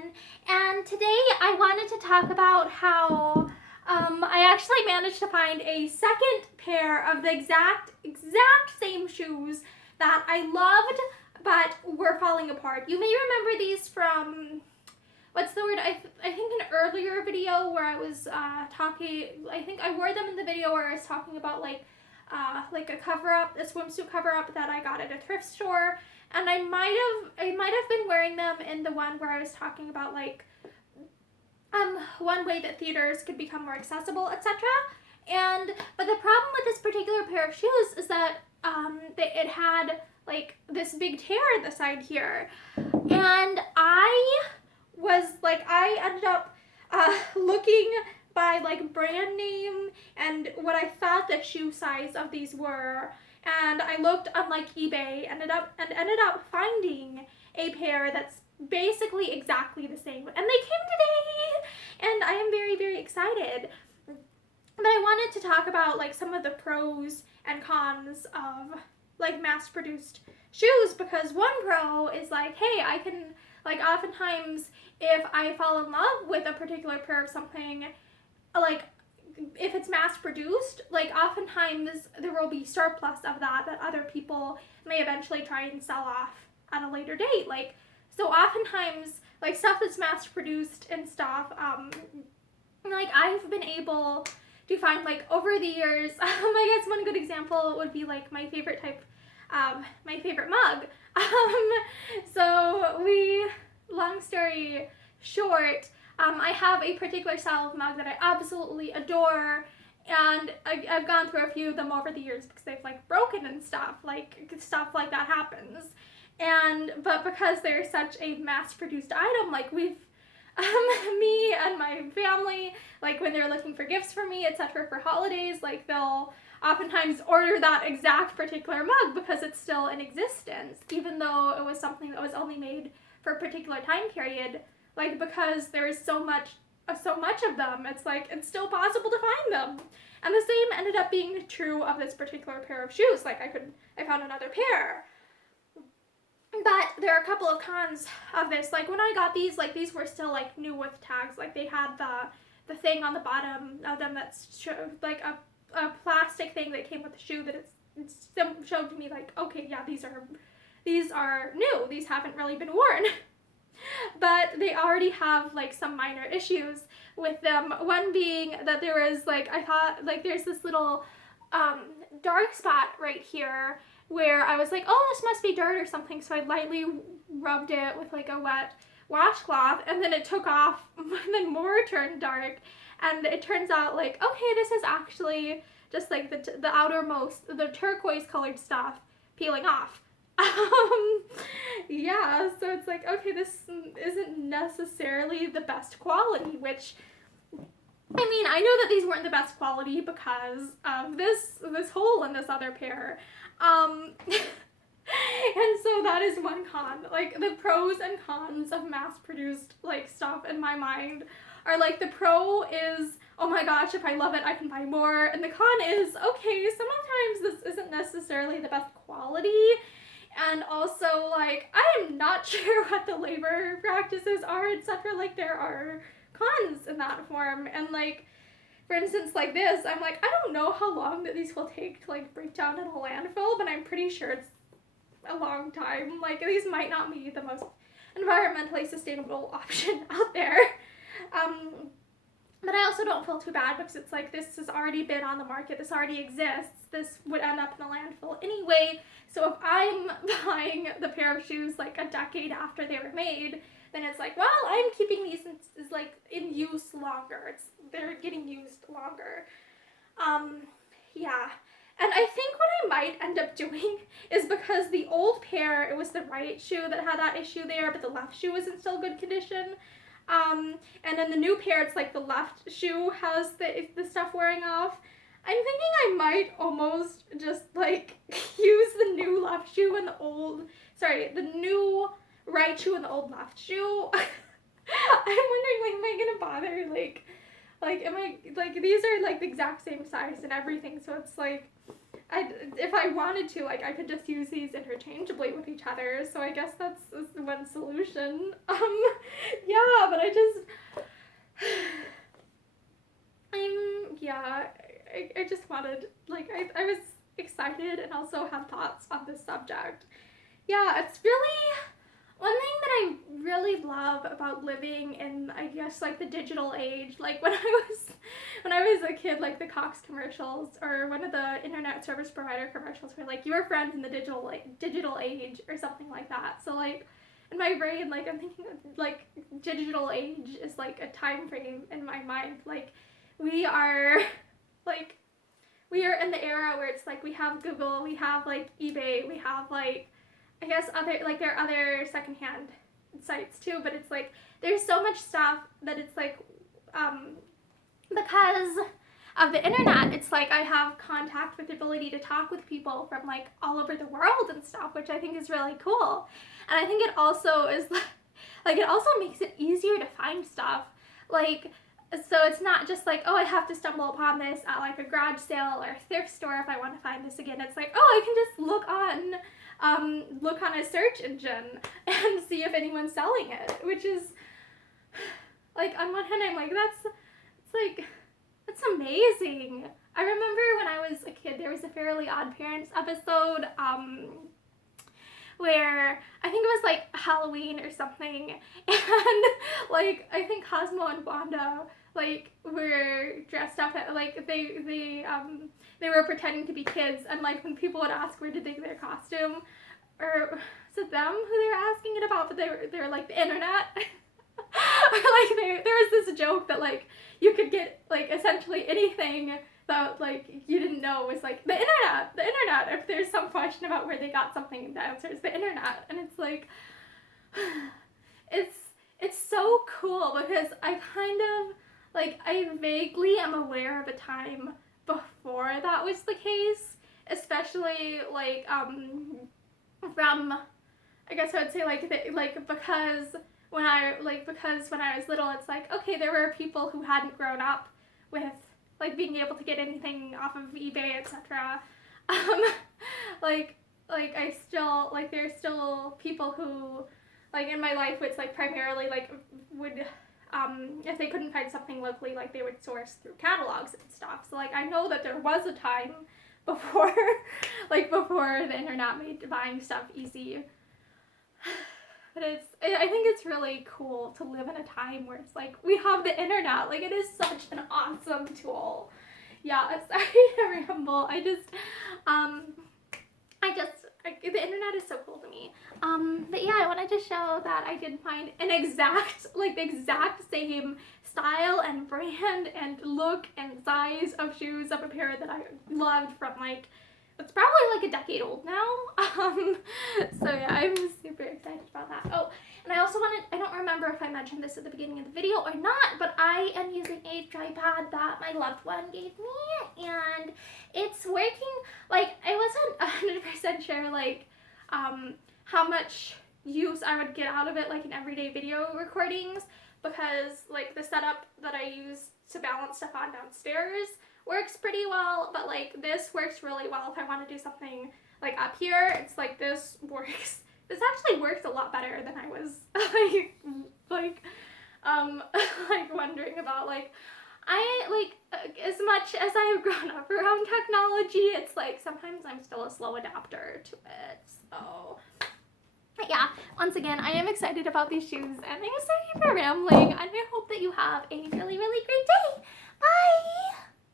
everyone, and today I wanted to talk about how I actually managed to find a second pair of the exact same shoes that I loved but were falling apart. You may remember these from, what's the word, I think an earlier video where I was talking, I think I wore them in the video where I was talking about like a cover-up, a swimsuit cover-up that I got at a thrift store. And I might have been wearing them in the one where I was talking about like one way that theaters could become more accessible, etc. But the problem with this particular pair of shoes is that it had like this big tear in the side here, and I ended up looking by like brand name and what I thought the shoe size of these were. And I looked on like eBay and ended up finding a pair that's basically exactly the same. And they came today, and I am very, very excited. But I wanted to talk about like some of the pros and cons of like mass-produced shoes, because one pro is like, hey, I can like oftentimes if I fall in love with a particular pair of something, like if it's mass produced, like oftentimes there will be surplus of that other people may eventually try and sell off at a later date. Like, so oftentimes like stuff that's mass produced and stuff, like I've been able to find like over the years, I guess one good example would be like my favorite mug. Long story short, I have a particular style of mug that I absolutely adore, and I've gone through a few of them over the years because they've like broken and stuff like that happens. But because they're such a mass-produced item, like we've, me and my family, like when they're looking for gifts for me, etc. for holidays, like they'll oftentimes order that exact particular mug because it's still in existence, even though it was something that was only made for a particular time period. Like, because there is so much of them, it's like it's still possible to find them. And the same ended up being true of this particular pair of shoes. Like I found another pair. But there are a couple of cons of this. Like when I got these, like these were still like new with tags. Like they had the thing on the bottom of them that's like a plastic thing that came with the shoe that it showed me like, okay, yeah, these are new. These haven't really been worn. But they already have like some minor issues with them. One being that there was like, I thought like there's this little dark spot right here where I was like, oh, this must be dirt or something, so I lightly rubbed it with like a wet washcloth, and then it took off and then more turned dark, and it turns out like, okay, this is actually just like the outermost, the turquoise colored stuff peeling off. Yeah, so it's like, okay, this isn't necessarily the best quality, which, I mean, I know that these weren't the best quality because of this hole in this other pair. And so that is one con. Like, the pros and cons of mass-produced, like, stuff in my mind are, like, the pro is, oh my gosh, if I love it, I can buy more. And the con is, okay, sometimes this isn't necessarily the best quality. And also, like, I'm not sure what the labor practices are, etc. Like, there are cons in that form. And, like, for instance, like this, I'm like, I don't know how long that these will take to, like, break down in a landfill, but I'm pretty sure it's a long time. Like, these might not be the most environmentally sustainable option out there. But I also don't feel too bad because it's like, this has already been on the market, this already exists, this would end up in a landfill anyway. So if I'm buying the pair of shoes like a decade after they were made, then it's like, well, I'm keeping these in use longer. They're getting used longer. Yeah. And I think what I might end up doing is, because the old pair, it was the right shoe that had that issue there, but the left shoe was in still good condition. And then the new pair, it's like the left shoe has the stuff wearing off. I'm thinking I might almost just like use the new left shoe and the new right shoe and the old left shoe. I'm wondering, like, am I gonna bother, like am I, like, these are like the exact same size and everything, so it's like, if I wanted to, like, I could just use these interchangeably with each other, so I guess that's one solution. Yeah, but I just wanted, like, I was excited and also had thoughts on this subject. Yeah, it's really, one thing that I really love about living in, I guess, like, the digital age, like, when I was a kid, like, the Cox commercials, or one of the internet service provider commercials were, like, your friends in the digital age, or something like that. So, like, in my brain, like, I'm thinking, like, digital age is, like, a time frame in my mind. Like, we are, like, we are in the era where it's, like, we have Google, we have, like, eBay, we have, like, I guess there are other secondhand sites too, but it's, like, there's so much stuff that it's, like, because of the internet, it's, like, I have contact with the ability to talk with people from, like, all over the world and stuff, which I think is really cool. And I think it also is, like, it also makes it easier to find stuff. Like, so it's not just like, oh, I have to stumble upon this at, like, a garage sale or a thrift store if I want to find this again. It's like, oh, I can just look on a search engine and see if anyone's selling it, which is, like, on one hand, I'm like, that's amazing. I remember when I was a kid, there was a Fairly Odd Parents episode, where I think it was, like, Halloween or something, and, like, I think Cosmo and Wanda, like, were dressed up, like, they were pretending to be kids, and, like, when people would ask where did they get their costume, or was it them who they were asking it about, but they were like, the internet. Or, like, there was this joke that, like, you could get, like, essentially anything that, like, you didn't know was, like, the internet, if there's some question about where they got something, the answer is the internet. And it's, like, it's so cool, because I kind of, like, I vaguely am aware of a time before that was the case, especially, like, from, I guess I would say, like, because when I was little, it's like, okay, there were people who hadn't grown up with, like, being able to get anything off of eBay, etc. I still, like, there's still people who, like, in my life, it's, like, primarily, like, would, if they couldn't find something locally, like, they would source through catalogs and stuff. So, like, I know that there was a time before, like, before the internet made buying stuff easy. But I think it's really cool to live in a time where it's, like, we have the internet. Like, it is such an awesome tool. Yeah, sorry to ramble. The internet is so cool to me. But yeah, I wanted to show that I did find the exact same style and brand and look and size of shoes of a pair that I loved from, like, it's probably, like, a decade old now. So yeah, I'm super excited about that. Oh, and I also I don't remember if I mentioned this at the beginning of the video or not, but I am using a tripod that my loved one gave me, and it's working. Like, I wasn't 100% sure, like, how much use I would get out of it, like, in everyday video recordings, because, like, the setup that I use to balance stuff on downstairs works pretty well, but, like, this works really well if I want to do something, like, up here. It's like, this actually works a lot better than I was, like, wondering about. Like, as much as I have grown up around technology, it's, like, sometimes I'm still a slow adapter to it, so. But yeah, once again, I am excited about these shoes, and I'm sorry for rambling, and I hope that you have a really, really great